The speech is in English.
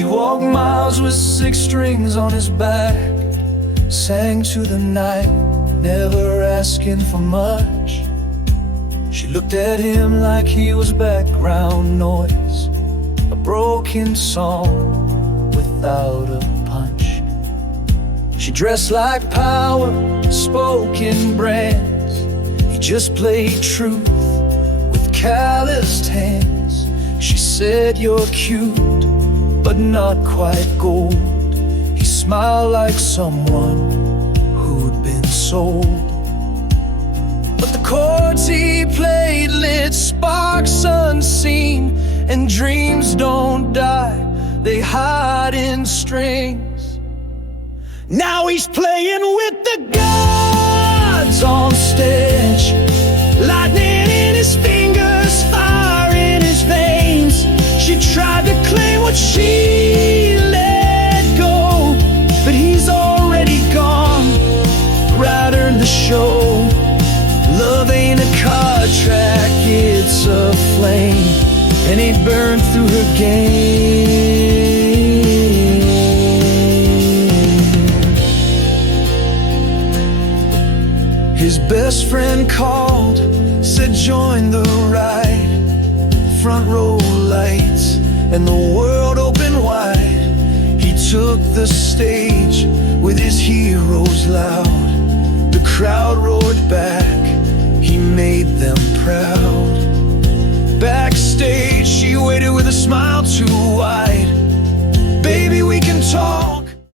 He walked miles with 6 strings on his back, sang to the night, never asking for much. She looked at him like he was background noise, a broken song without a punch. She dressed like power, spoke in brands. He just played truth with calloused hands. She said, "You're cute, but not quite gold." He smiled like someone who'd been sold. But the chords he played lit sparks unseen, and dreams don't die, they hide in strings. Now he's playing with the gods on stage, lightning in his fingers, fire in his veins. She tried to claim what she let go, but he's already gone, rider the show. Love ain't a card track, it's a flame, and he burned through her game. His best friend called, said join the ride. Front row lights and the world open wide. He took the stage with his heroes loud. The crowd roared back, he made them proud. Backstage she waited with a smile too wide. Baby, we can talk,